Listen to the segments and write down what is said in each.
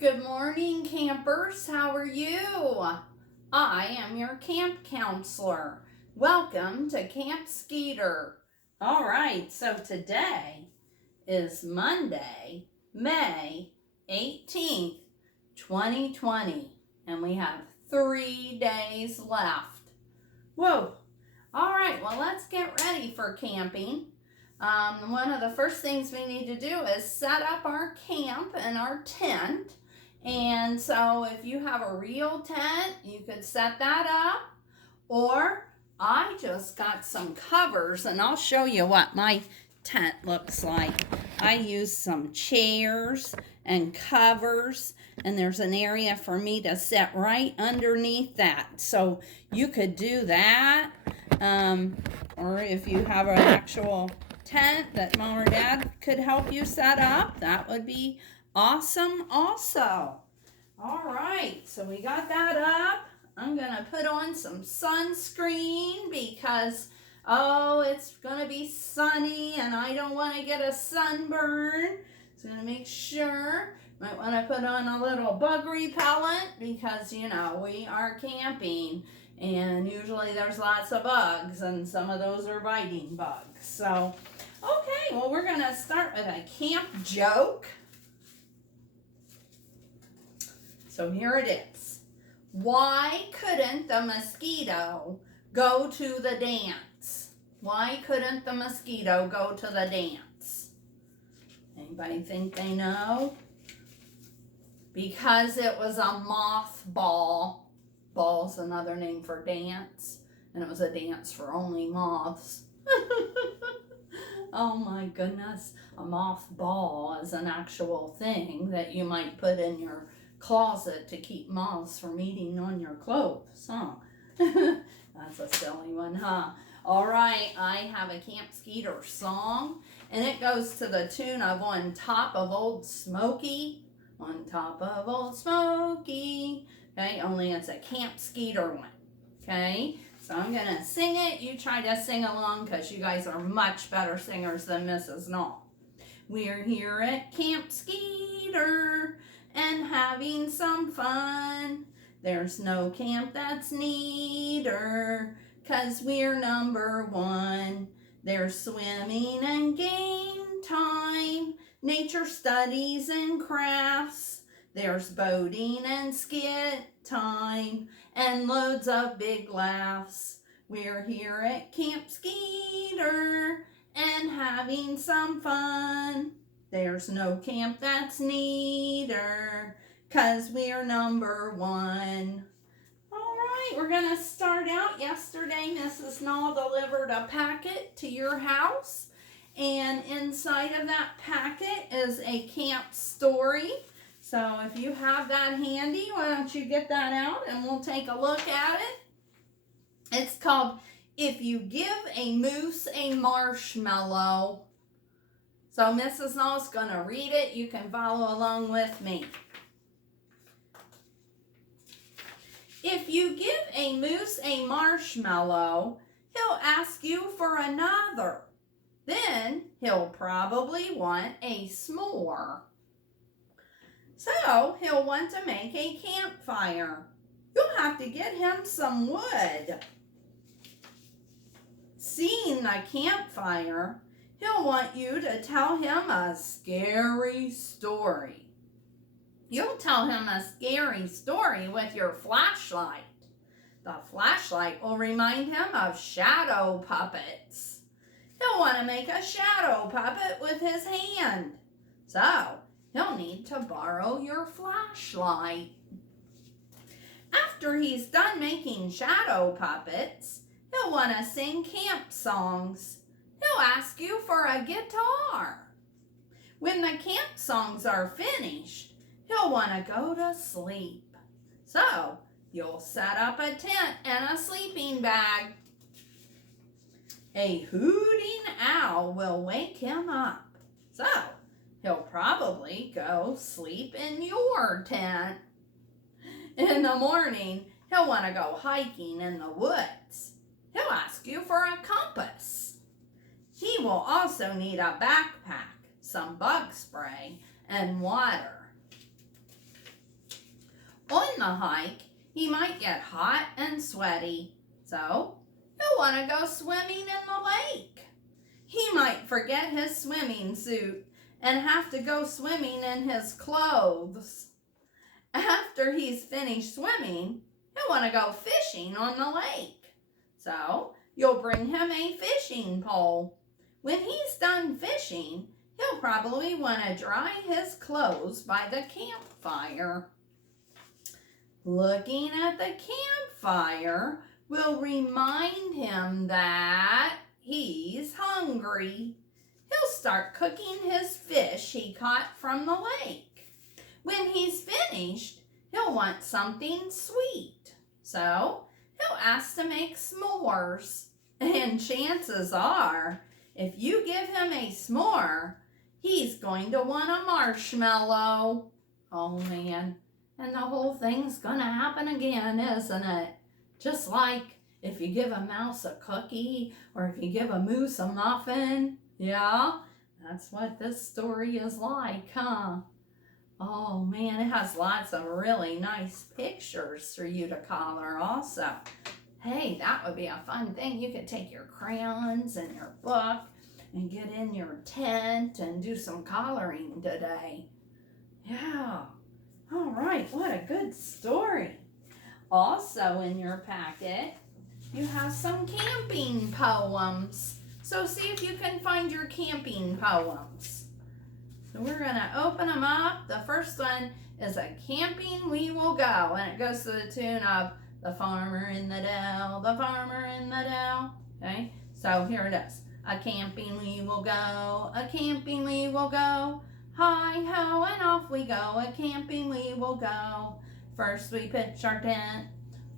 Good morning, campers. How are you? I am your camp counselor. Welcome to Camp Skeeter. All right, so today is Monday, May 18th, 2020, and we have 3 days left. Whoa! All right, well, let's get ready for camping. One of the first things we need to do is set up our camp and our tent. And so if you have a real tent, you could set that up. Or I just got some covers, and I'll show you what my tent looks like. I used some chairs and covers, and there's an area for me to sit right underneath that. So you could do that. Or if you have an actual tent that mom or dad could help you set up, that would be awesome also. All right, so we got that up. I'm gonna put on some sunscreen because it's gonna be sunny and I don't want to get a sunburn. So I'm gonna make sure. Might want to put on a little bug repellent because we are camping and usually there's lots of bugs and some of those are biting bugs. So okay, well, we're gonna start with a camp joke. So here it is. Why couldn't the mosquito go to the dance? Why couldn't the mosquito go to the dance? Anybody think they know? Because it was a mothball. Ball's another name for dance. And it was a dance for only moths. Oh my goodness. A mothball is an actual thing that you might put in your closet to keep moths from eating on your clothes, huh? That's a silly one, huh? All right, I have a Camp Skeeter song, and it goes to the tune of On Top of Old Smoky. On top of Old Smoky. Okay, only it's a Camp Skeeter one. Okay, so I'm going to sing it. You try to sing along because you guys are much better singers than Mrs. Knoll. We're here at Camp Skeeter and having some fun. There's no camp that's neater, 'cause we're number one. There's swimming and game time, nature studies and crafts. There's boating and skit time, and loads of big laughs. We're here at Camp Skeeter and having some fun. There's no camp that's neater, 'cause we're number one. All right, we're going to start out. Yesterday, Mrs. Knoll delivered a packet to your house. And inside of that packet is a camp story. So if you have that handy, why don't you get that out and we'll take a look at it. It's called If You Give a Moose a Marshmallow. So Mrs. Knoll's going to read it. You can follow along with me. If you give a moose a marshmallow, he'll ask you for another. Then he'll probably want a s'more. So he'll want to make a campfire. You'll have to get him some wood. Seeing the campfire, he'll want you to tell him a scary story. You'll tell him a scary story with your flashlight. The flashlight will remind him of shadow puppets. He'll want to make a shadow puppet with his hand. So he'll need to borrow your flashlight. After he's done making shadow puppets, he'll want to sing camp songs. He'll ask you for a guitar. When the camp songs are finished, he'll want to go to sleep. So you'll set up a tent and a sleeping bag. A hooting owl will wake him up. So he'll probably go sleep in your tent. In the morning, he'll want to go hiking in the woods. He'll ask you for a compass. He will also need a backpack, some bug spray, and water. the hike, he might get hot and sweaty, so he'll want to go swimming in the lake. He might forget his swimming suit and have to go swimming in his clothes. After he's finished swimming, he'll want to go fishing on the lake. So you'll bring him a fishing pole. When he's done fishing, he'll probably want to dry his clothes by the campfire. Looking at the campfire will remind him that he's hungry. He'll start cooking his fish he caught from the lake. When he's finished, he'll want something sweet. So he'll ask to make s'mores. And chances are, if you give him a s'more, he's going to want a marshmallow. Oh man, and the whole thing's gonna happen again, isn't it? Just like if you give a mouse a cookie or if you give a moose a muffin. Yeah, that's what this story is like, huh? Oh man, it has lots of really nice pictures for you to color also. Hey, that would be a fun thing. You could take your crayons and your book and get in your tent and do some coloring today. Yeah. All right, what a good story. Also in your packet, you have some camping poems. So see if you can find your camping poems. So we're going to open them up. The first one is A Camping We Will Go, and it goes to the tune of The Farmer in the Dell, the Farmer in the Dell. Okay, so here it is. A camping we will go, a camping we will go. Hi-ho and off we go, a camping we will go. First we pitch our tent,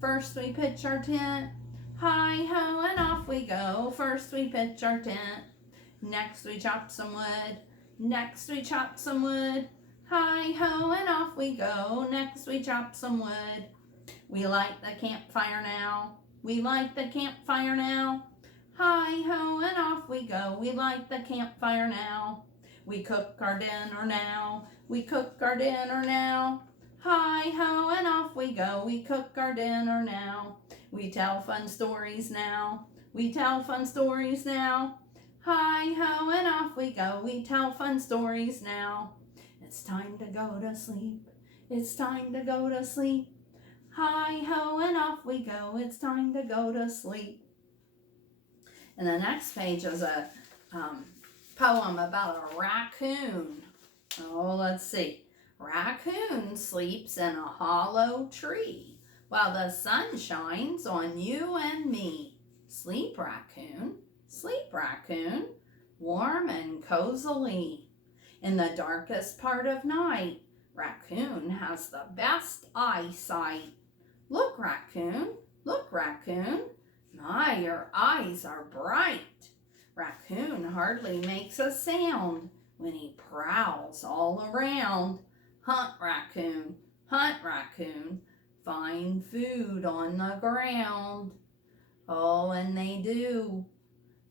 first we pitch our tent. Hi-ho and off we go, first we pitch our tent. Next we chop some wood, next we chop some wood. Hi-ho and off we go, next we chop some wood. We light the campfire now, we light the campfire now. Hi-ho and off we go, we light the campfire now. We cook our dinner now, we cook our dinner now. Hi-ho and off we go, we cook our dinner now. We tell fun stories now, we tell fun stories now. Hi-ho and off we go, we tell fun stories now. It's time to go to sleep, it's time to go to sleep. Hi-ho and off we go, it's time to go to sleep. And the next page is a poem about a raccoon. Oh, let's see. Raccoon sleeps in a hollow tree while the sun shines on you and me. Sleep, raccoon, warm and cozily. In the darkest part of night, raccoon has the best eyesight. Look, raccoon, my, your eyes are bright. Raccoon hardly makes a sound when he prowls all around. Hunt, raccoon, find food on the ground. Oh, and they do.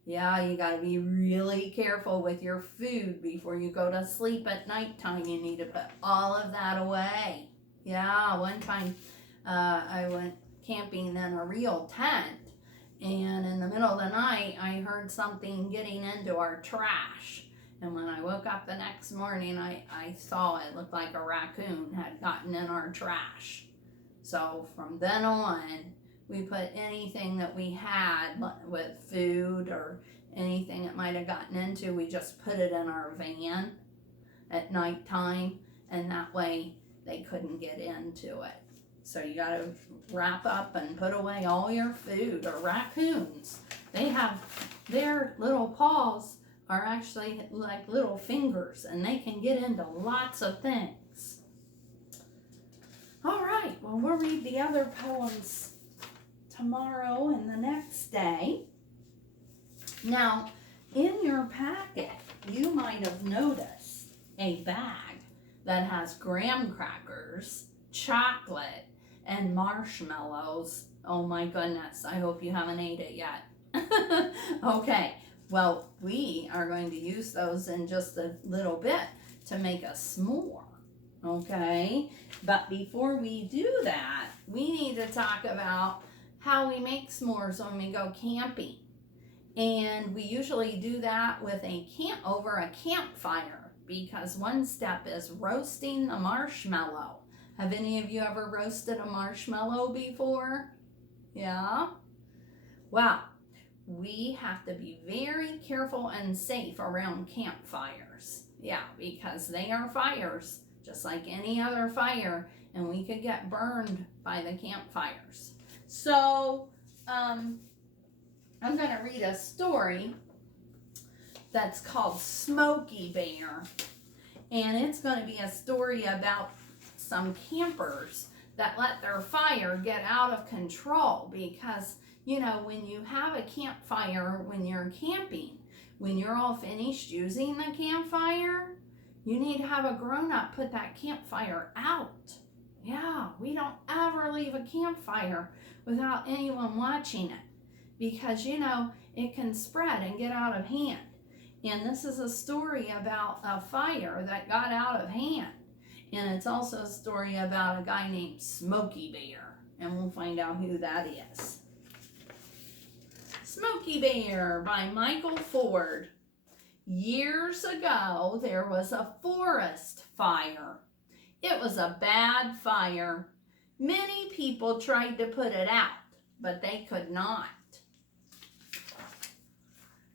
Yeah, you gotta be really careful with your food before you go to sleep at nighttime. You need to put all of that away. Yeah, one time I went camping in a real tent, and in the middle of the night I heard something getting into our trash. And when I woke up the next morning, I saw it looked like a raccoon had gotten in our trash. So from then on, we put anything that we had with food or anything it might have gotten into, we just put it in our van at nighttime, and that way they couldn't get into it. So you got to wrap up and put away all your food. Or raccoons, they have their little paws are actually like little fingers, and they can get into lots of things. All right, well, we'll read the other poems tomorrow and the next day. Now, in your packet, you might have noticed a bag that has graham crackers, chocolate, and marshmallows. Oh my goodness, I hope you haven't ate it yet. Okay, well, we are going to use those in just a little bit to make a s'more. Okay, but before we do that, we need to talk about how we make s'mores when we go camping. And we usually do that with over a campfire, because one step is roasting the marshmallow. Have any of you ever roasted a marshmallow before? Yeah? Well, we have to be very careful and safe around campfires. Yeah, because they are fires, just like any other fire, and we could get burned by the campfires. So, I'm going to read a story that's called Smokey Bear. And it's going to be a story about some campers that let their fire get out of control. Because, you know, when you have a campfire, when you're camping, when you're all finished using the campfire, you need to have a grown-up put that campfire out. Yeah, we don't ever leave a campfire without anyone watching it. Because, you know, it can spread and get out of hand. And this is a story about a fire that got out of hand. And it's also a story about a guy named Smokey Bear. And we'll find out who that is. Smokey Bear by Michael Ford. Years ago, there was a forest fire. It was a bad fire. Many people tried to put it out, but they could not.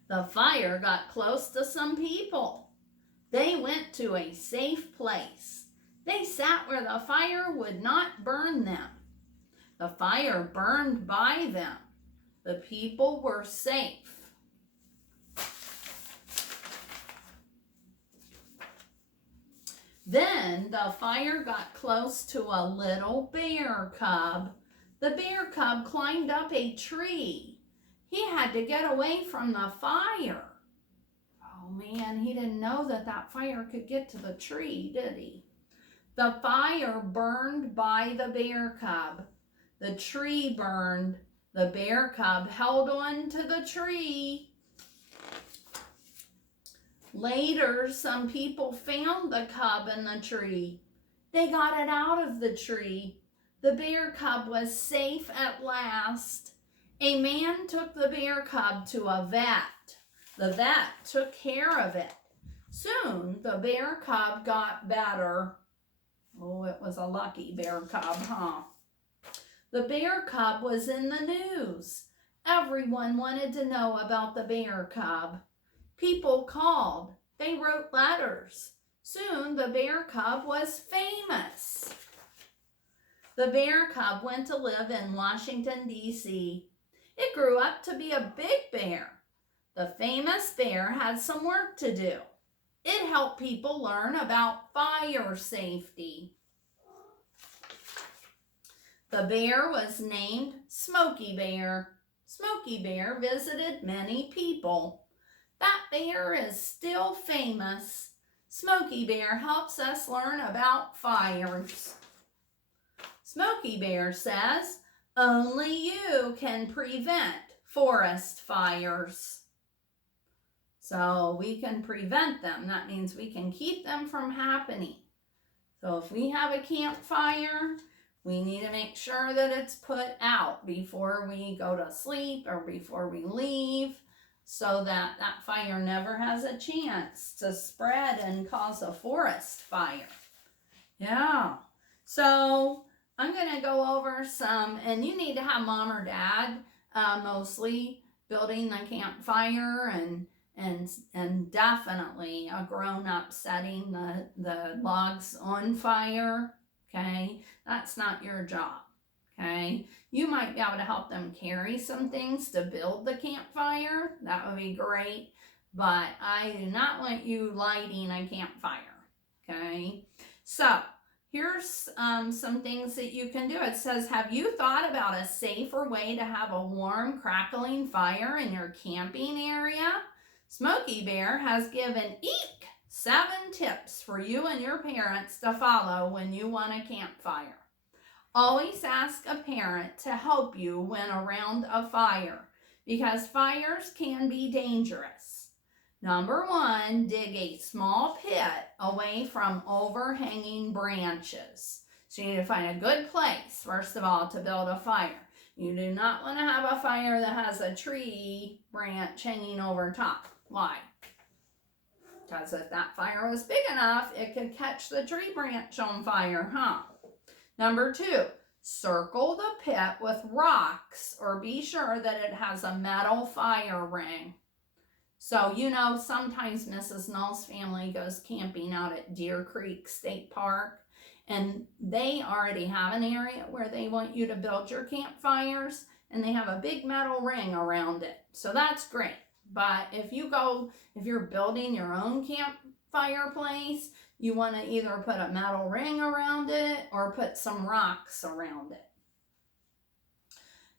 The fire got close to some people. They went to a safe place. They sat where the fire would not burn them. The fire burned by them. The people were safe. Then the fire got close to a little bear cub. The bear cub climbed up a tree. He had to get away from the fire. Oh man, he didn't know that that fire could get to the tree, did he? The fire burned by the bear cub. The tree burned. The bear cub held on to the tree. Later, some people found the cub in the tree. They got it out of the tree. The bear cub was safe at last. A man took the bear cub to a vet. The vet took care of it. Soon, the bear cub got better. Oh, it was a lucky bear cub, huh? The bear cub was in the news. Everyone wanted to know about the bear cub. People called. They wrote letters. Soon, the bear cub was famous. The bear cub went to live in Washington, D.C. It grew up to be a big bear. The famous bear had some work to do. It helped people learn about fire safety. The bear was named Smokey Bear. Smokey Bear visited many people. That bear is still famous. Smokey Bear helps us learn about fires. Smokey Bear says, only you can prevent forest fires. So we can prevent them. That means we can keep them from happening. So if we have a campfire, we need to make sure that it's put out before we go to sleep or before we leave, so that that fire never has a chance to spread and cause a forest fire. Yeah. So I'm going to go over some, and you need to have mom or dad mostly building the campfire, and definitely a grown-up setting the logs on fire. Okay, that's not your job. Okay, you might be able to help them carry some things to build the campfire. That would be great, but I do not want you lighting a campfire. Okay, so here's some things that you can do. It says, have you thought about a safer way to have a warm, crackling fire in your camping area? Smokey Bear has given 7 tips for you and your parents to follow when you want a campfire. Always ask a parent to help you when around a fire, because fires can be dangerous. Number 1, dig a small pit away from overhanging branches. So you need to find a good place, first of all, to build a fire. You do not want to have a fire that has a tree branch hanging over top. Why? Because if that fire was big enough, it could catch the tree branch on fire, huh? Number 2, circle the pit with rocks or be sure that it has a metal fire ring. So, you know, sometimes Mrs. Null's family goes camping out at Deer Creek State Park, and they already have an area where they want you to build your campfires, and they have a big metal ring around it. So that's great. But if you're building your own campfire place, you want to either put a metal ring around it or put some rocks around it.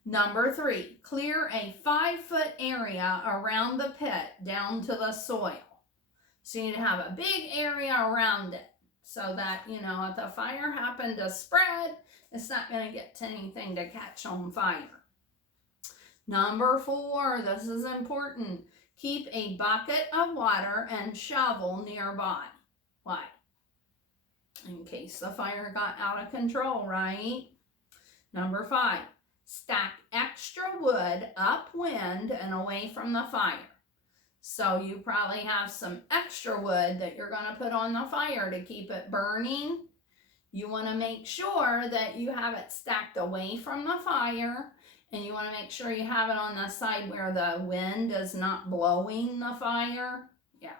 Number 3, clear a 5-foot area around the pit down to the soil. So you need to have a big area around it so that, you know, if the fire happened to spread, it's not going to get to anything to catch on fire. Number 4, this is important. Keep a bucket of water and shovel nearby. Why? In case the fire got out of control, right? Number 5, stack extra wood upwind and away from the fire. So you probably have some extra wood that you're going to put on the fire to keep it burning. You want to make sure that you have it stacked away from the fire, and you want to make sure you have it on the side where the wind is not blowing the fire. Yeah.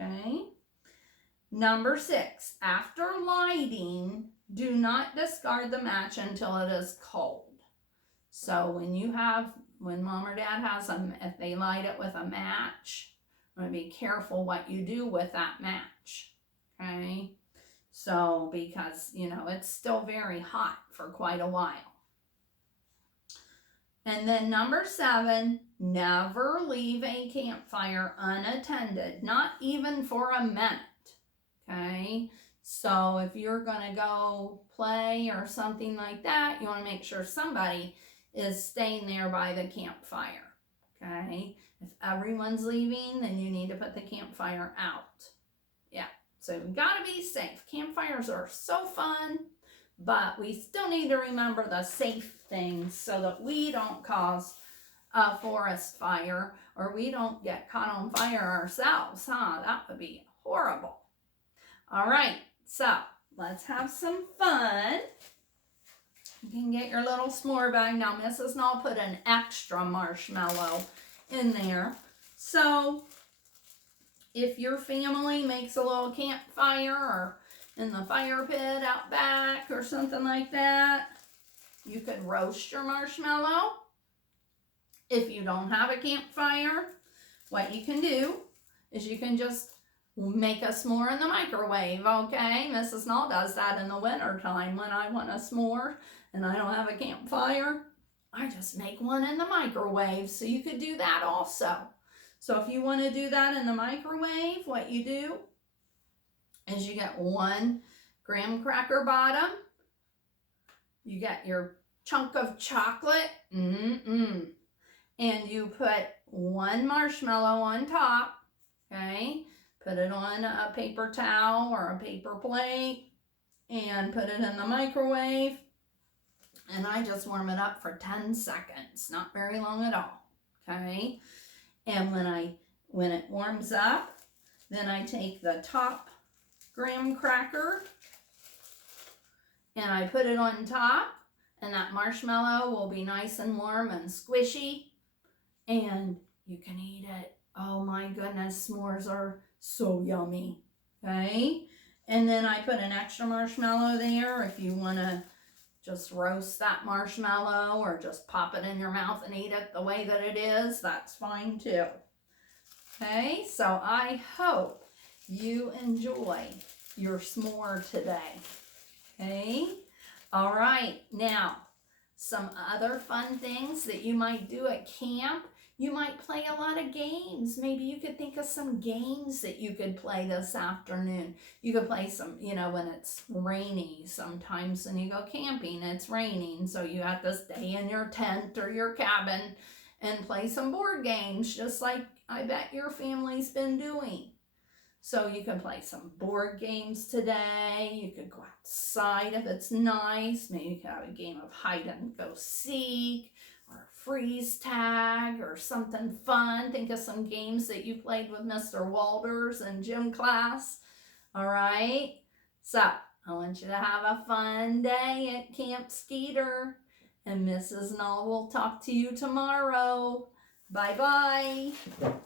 Okay. Number 6, after lighting, do not discard the match until it is cold. So when mom or dad has them, if they light it with a match, you want to be careful what you do with that match. Okay. So, because, you know, it's still very hot for quite a while. And then number 7, never leave a campfire unattended, not even for a minute. Okay. So if you're going to go play or something like that, you want to make sure somebody is staying there by the campfire. Okay. If everyone's leaving, then you need to put the campfire out. Yeah. So we got to be safe. Campfires are so fun, but we still need to remember the safe things so that we don't cause a forest fire or we don't get caught on fire ourselves, huh? That would be horrible. All right, so let's have some fun. You can get your little s'more bag. Now, Mrs. Null put an extra marshmallow in there. So if your family makes a little campfire or in the fire pit out back or something like that, you could roast your marshmallow. If you don't have a campfire, what you can do is you can just make a s'more in the microwave, okay? Mrs. Null does that in the winter time when I want a s'more and I don't have a campfire. I just make one in the microwave, so you could do that also. So if you want to do that in the microwave, what you do is you get 1 graham cracker bottom, you get your chunk of chocolate, and you put 1 marshmallow on top, okay? Put it on a paper towel or a paper plate and put it in the microwave. And I just warm it up for 10 seconds, not very long at all, okay? And when it warms up, then I take the top graham cracker and I put it on top, and that marshmallow will be nice and warm and squishy, and you can eat it. Oh my goodness, s'mores are so yummy, okay? And then I put an extra marshmallow there if you want to just roast that marshmallow or just pop it in your mouth and eat it the way that it is. That's fine too. Okay, so I hope you enjoy your s'more today. Okay, all right. Now, some other fun things that you might do at camp. You might play a lot of games. Maybe you could think of some games that you could play this afternoon. You could play some, you know, when it's rainy. Sometimes when you go camping, it's raining. So you have to stay in your tent or your cabin and play some board games, just like I bet your family's been doing. So you can play some board games today. You could go outside if it's nice. Maybe you could have a game of hide and go seek or freeze tag or something fun. Think of some games that you played with Mr. Walters in gym class. All right. So I want you to have a fun day at Camp Skeeter. And Mrs. Null will talk to you tomorrow. Bye-bye.